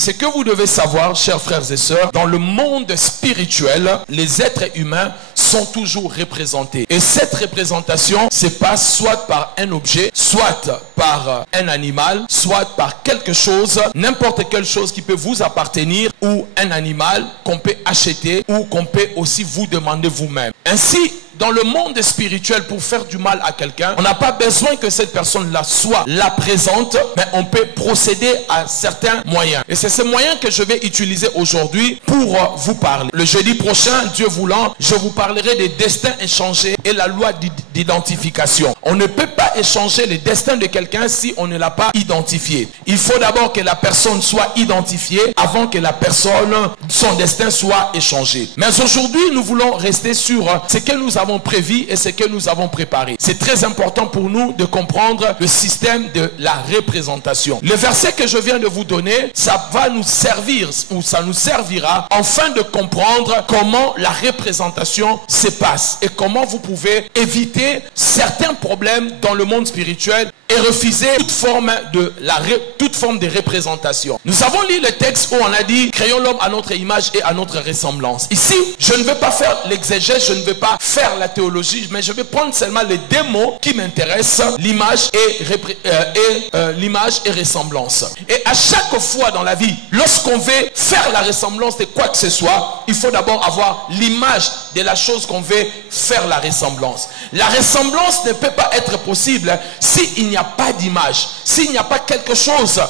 Ce que vous devez savoir, chers frères et sœurs, dans le monde spirituel, les êtres humains sont toujours représentés. Et cette représentation se passe soit par un objet, soit par un animal, soit par quelque chose, n'importe quelle chose qui peut vous appartenir, ou un animal qu'on peut acheter, ou qu'on peut aussi vous demander vous-même. Ainsi, dans le monde spirituel, pour faire du mal à quelqu'un, on n'a pas besoin que cette personne-là soit la présente, mais on peut procéder à certains moyens. Et c'est ces moyens que je vais utiliser aujourd'hui pour vous parler. Le jeudi prochain, Dieu voulant, je vous parlerai des destins échangés et la loi d'identification. On ne peut pas échanger le destin de quelqu'un si on ne l'a pas identifié. Il faut d'abord que la personne soit identifiée avant que la personne, son destin soit échangé. Mais aujourd'hui, nous voulons rester sur ce que nous avons prévu et ce que nous avons préparé. C'est très important pour nous de comprendre le système de la représentation. Le verset que je viens de vous donner, ça va nous servir ou ça nous servira afin de comprendre comment la représentation se passe et comment vous pouvez éviter certains problèmes dans le monde spirituel et refuser toute forme de représentation. Nous avons lu le texte où on a dit créons l'homme à notre image et à notre ressemblance. Ici, je ne vais pas faire l'exégèse, je ne vais pas faire la théologie, mais je vais prendre seulement les deux mots qui m'intéressent, l'image et ressemblance. Et à chaque fois dans la vie, lorsqu'on veut faire la ressemblance de quoi que ce soit, il faut d'abord avoir l'image de la chose qu'on veut faire la ressemblance. La ressemblance ne peut pas être possible s'il n'y a pas d'image, s'il n'y a pas quelque chose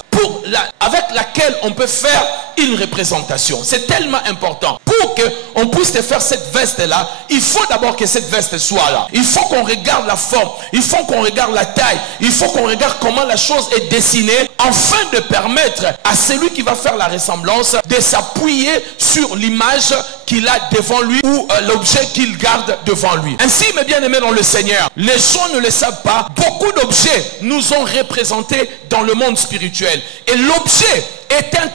avec laquelle on peut faire une représentation. C'est tellement important. Pour qu'on puisse te faire cette veste-là, il faut d'abord que cette veste soit là. Il faut qu'on regarde la forme, il faut qu'on regarde la taille, il faut qu'on regarde comment la chose est dessinée, afin de permettre à celui qui va faire la ressemblance de s'appuyer sur l'image qu'il a devant lui ou l'objet qu'il garde devant lui. Ainsi, mes bien-aimés dans le Seigneur, les gens ne le savent pas, beaucoup d'objets nous ont représentés dans le monde spirituel. Et l'objet est un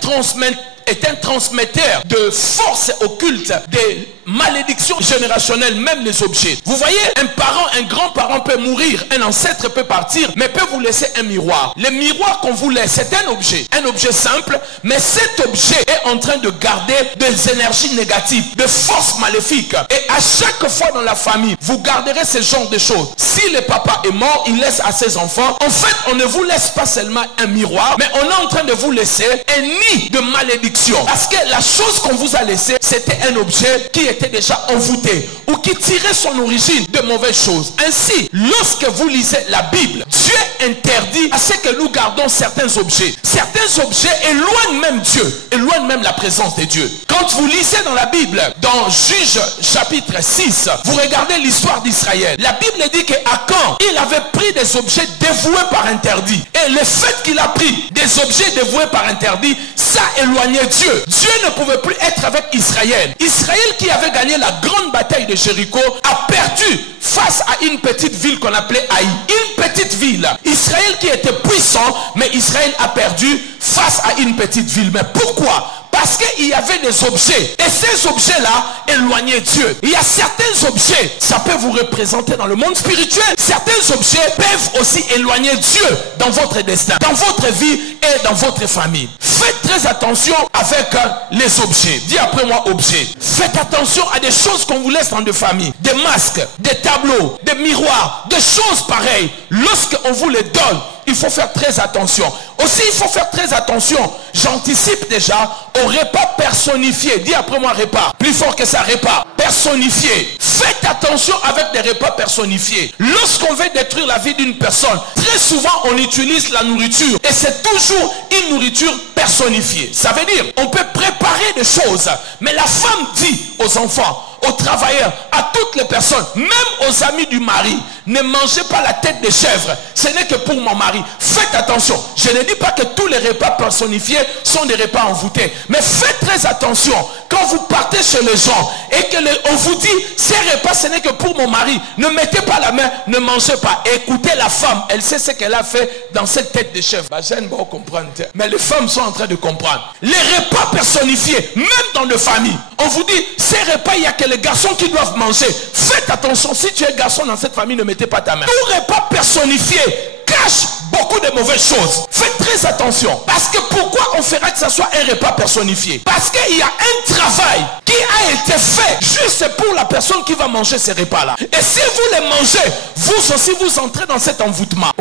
transmetteur de forces occultes, des malédictions générationnelles, même les objets. Vous voyez, un parent, un grand-parent peut mourir, un ancêtre peut partir, mais peut vous laisser un miroir. Le miroir qu'on vous laisse, c'est un objet simple, mais cet objet est en train de garder des énergies négatives, de forces maléfiques. Et à chaque fois dans la famille, vous garderez ce genre de choses. Si le papa est mort, il laisse à ses enfants. En fait, on ne vous laisse pas seulement un miroir, mais on est en train de vous laisser un nid de malédiction. Parce que la chose qu'on vous a laissée, c'était un objet qui était déjà envoûté ou qui tirait son origine de mauvaises choses. Ainsi, lorsque vous lisez la Bible, Dieu interdit à ce que nous gardons certains objets. Certains objets éloignent même Dieu, éloignent même la présence de Dieu. Quand vous lisez dans la Bible, dans Juge chapitre 6, vous regardez l'histoire d'Israël. La Bible dit qu'Akan, il avait pris des objets dévoués par interdit. Et le fait qu'il a pris des objets dévoués par interdit, ça éloignait Dieu. Dieu ne pouvait plus être avec Israël. Israël qui avait gagné la grande bataille de Jéricho a perdu face à une petite ville qu'on appelait Haï. Une petite ville. Israël qui était puissant, mais Israël a perdu face à une petite ville. Mais pourquoi? Parce qu'il y avait des objets. Et ces objets-là éloignaient Dieu. Il y a certains objets, ça peut vous représenter dans le monde spirituel. Certains objets peuvent aussi éloigner Dieu dans votre destin, dans votre vie et dans votre famille. Faites très attention avec les objets. Dis après moi objets. Faites attention à des choses qu'on vous laisse dans des familles. Des masques, des tableaux, des miroirs, des choses pareilles. Lorsqu'on vous les donne, il faut faire très attention. Aussi, il faut faire très attention. J'anticipe déjà au repas personnifié. Dis après moi repas. Plus fort que ça, repas. Personnifié. Faites attention avec des repas personnifiés. Lorsqu'on veut détruire la vie d'une personne, très souvent on utilise la nourriture. Et c'est toujours une nourriture personnifiée. Ça veut dire, on peut préparer des choses. Mais la femme dit aux enfants, aux travailleurs, à toutes les personnes, même aux amis du mari, ne mangez pas la tête de chèvre. Ce n'est que pour mon mari. Faites attention. Je ne dis pas que tous les repas personnifiés sont des repas envoûtés. Mais faites très attention. Quand vous partez chez les gens et qu'on vous dit, ces repas, ce n'est que pour mon mari. Ne mettez pas la main, ne mangez pas. Écoutez la femme. Elle sait ce qu'elle a fait dans cette tête de chèvre. Bah, j'aime pas comprendre. Mais les femmes sont en train de comprendre. Les repas personnifiés, même dans les familles, on vous dit, ces repas, il n'y a que les garçons qui doivent manger. Faites attention. Si tu es garçon dans cette famille, ne mettez pas ta main. Tout repas personnifié cache beaucoup de mauvaises choses. Faites très attention. Parce que pourquoi on fera que ça soit un repas personnifié? Parce qu'il y a un travail qui a été fait juste pour la personne qui va manger ces repas-là. Et si vous les mangez, vous aussi vous entrez dans cet envoûtement.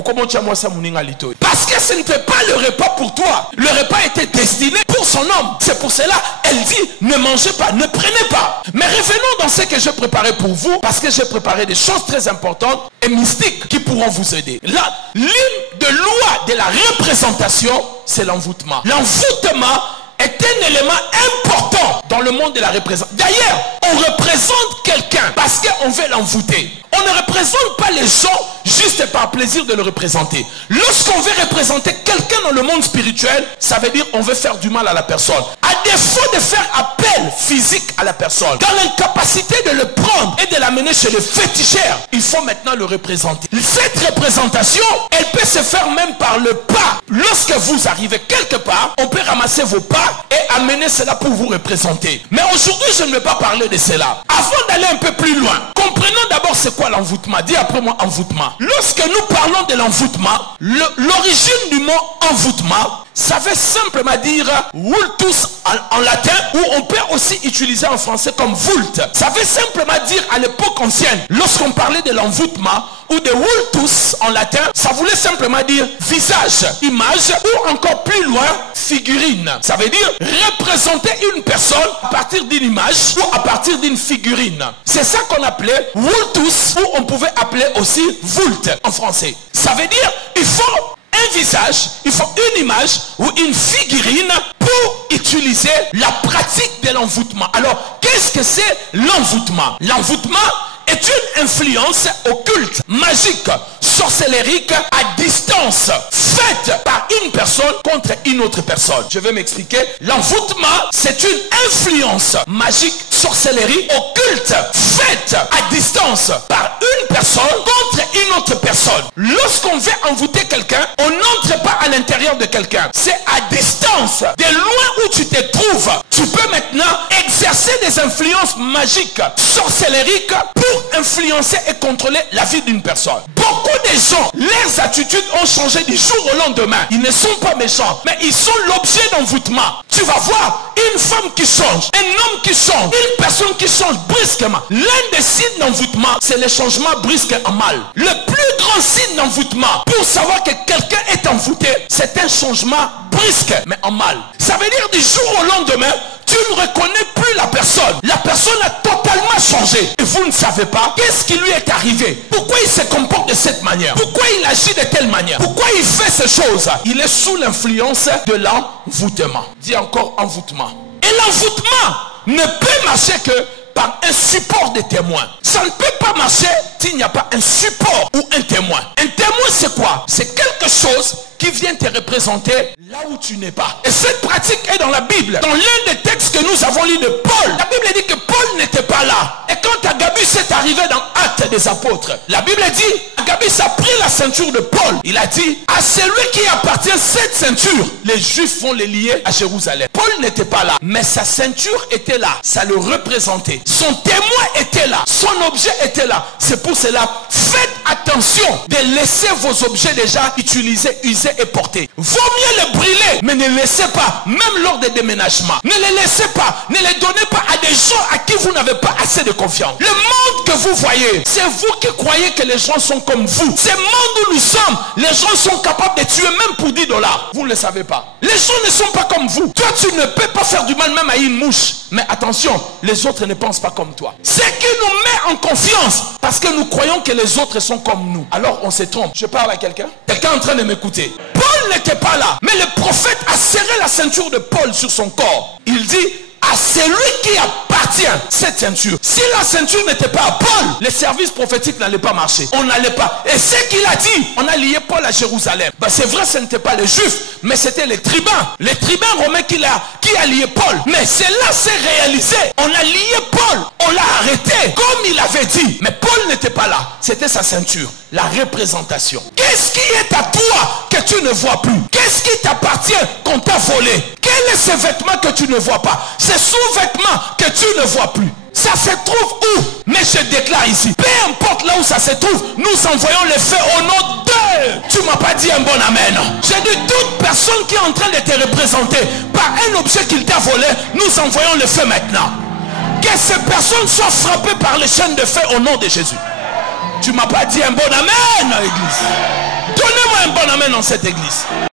Parce que ce n'était pas le repas pour toi. Le repas était destiné pour son homme. C'est pour cela, elle dit, ne mangez pas, ne prenez pas. Mais revenons dans ce que j'ai préparé pour vous, parce que j'ai préparé des choses très importantes et mystiques qui pourront vous aider. Là, l'une des lois de la représentation, c'est l'envoûtement. L'envoûtement est un élément important dans le monde de la représentation. D'ailleurs, on représente quelqu'un parce qu'on veut l'envoûter. On ne représente pas les gens juste par plaisir de le représenter. Lorsqu'on veut représenter quelqu'un dans le monde spirituel, ça veut dire qu'on veut faire du mal à la personne. À défaut de faire appel physique à la personne, dans l'incapacité de le prendre et de l'amener chez le féticheur, il faut maintenant le représenter. Cette représentation, elle peut se faire même par le pas. Lorsque vous arrivez quelque part, on peut ramasser vos pas et amener cela pour vous représenter. Mais aujourd'hui, je ne vais pas parler de cela. Avant d'aller un peu plus loin, comprenons d'abord c'est quoi l'envoûtement. Dis après moi envoûtement. Lorsque nous parlons de l'envoûtement, l'origine du mot envoûtement, ça veut simplement dire vultus en latin, ou on peut aussi utiliser en français comme vult. Ça veut simplement dire à l'époque ancienne, lorsqu'on parlait de l'envoûtement ou de vultus en latin, ça voulait simplement dire visage, image, ou encore plus loin, figurine. Ça veut dire représenter une personne à partir d'une image ou à partir d'une figurine. C'est ça qu'on appelait vultus, ou on pouvait appeler aussi vult en français. Ça veut dire il faut un visage, il faut une image ou une figurine pour utiliser la pratique de l'envoûtement. Alors, qu'est-ce que c'est l'envoûtement? L'envoûtement est une influence occulte, magique, sorcellérique à distance, faite par une personne contre une autre personne. Je vais m'expliquer. L'envoûtement, c'est une influence magique, sorcellerie, occulte, faite à distance par une personne contre une autre personne. Lorsqu'on veut envoûter quelqu'un, on n'entre pas à l'intérieur de quelqu'un. C'est à distance. De loin où tu te trouves, tu peux maintenant exercer des influences magiques, sorcellériques pour influencer et contrôler la vie d'une personne. Beaucoup de gens, leurs attitudes ont changé du jour au lendemain. Ils ne sont pas méchants, mais ils sont l'objet d'envoûtement. Tu vas voir une femme qui change, un homme qui change, une personne qui change brusquement. L'un des signes d'envoûtement, c'est le changement brusque en mal. Le plus grand signe d'envoûtement, pour savoir que quelqu'un est envoûté, c'est un changement brusque, mais en mal. Ça veut dire du jour au lendemain, tu ne reconnais plus la personne. La personne a totalement changé. Et vous ne savez pas qu'est-ce qui lui est arrivé. Pourquoi il se comporte de cette manière. Pourquoi il agit de telle manière. Pourquoi il fait ces choses. Il est sous l'influence de l'envoûtement. Dis encore envoûtement. Et l'envoûtement ne peut marcher que par un support de témoin. Ça ne peut pas marcher s'il n'y a pas un support ou un témoin. Un témoin, c'est quoi? C'est quelque chose qui vient te représenter là où tu n'es pas. Et cette pratique est dans la Bible. Dans l'un des textes que nous avons lu de Paul, la Bible dit que Paul n'était pas là. Et quand Agabus est arrivé dans Actes des Apôtres, la Bible dit, Agabus a pris la ceinture de Paul. Il a dit, à celui qui appartient cette ceinture, les Juifs vont les lier à Jérusalem. Paul n'était pas là, mais sa ceinture était là. Ça le représentait. Son témoin était là. Son objet était là. C'est pour cela, faites attention de laisser vos objets déjà utilisés, usés et portés. Vaut mieux les brûler, mais ne laissez pas, même lors des déménagements. Ne les laissez pas, ne les donnez pas à des gens à qui vous n'avez pas assez de confiance. Le monde que vous voyez, c'est vous qui croyez que les gens sont comme vous. Ce monde où nous sommes, les gens sont capables de tuer même pour $10. Vous ne le savez pas. Les gens ne sont pas comme vous. Toi, tu ne peux pas faire du mal même à une mouche. Mais attention, les autres ne pensent pas comme toi. Ce qui nous met en confiance, parce que nous croyons que les autres sont comme nous. Alors on se trompe. Je parle à quelqu'un. Quelqu'un est en train de m'écouter. Paul n'était pas là. Mais le prophète a serré la ceinture de Paul sur son corps. Il dit, à celui qui appartient cette ceinture. Si la ceinture n'était pas à Paul, les services prophétiques n'allaient pas marcher. On n'allait pas. Et ce qu'il a dit, on a lié Paul à Jérusalem. Ben c'est vrai, ce n'était pas les Juifs, mais c'était les tribuns. Les tribuns romains qui a lié Paul. Mais cela s'est réalisé. On a lié Paul. On l'a arrêté, comme il avait dit. Mais Paul n'était pas là. C'était sa ceinture. La représentation. Qu'est-ce qui est à toi que tu ne vois plus? Qu'est-ce qui t'appartient qu'on t'a volé? Quel est ce vêtement que tu ne vois pas? Ces sous-vêtements que tu ne vois plus? Ça se trouve où? Mais je déclare ici, peu importe là où ça se trouve, nous envoyons les feux au nom d'eux. Tu m'as pas dit un bon amen. J'ai dit, toute personne qui est en train de te représenter par un objet qu'il t'a volé, nous envoyons le feu maintenant. Que ces personnes soient frappées par les chaînes de feu au nom de Jésus. Tu m'as pas dit un bon amen, église. Donnez-moi un bon amen dans cette église.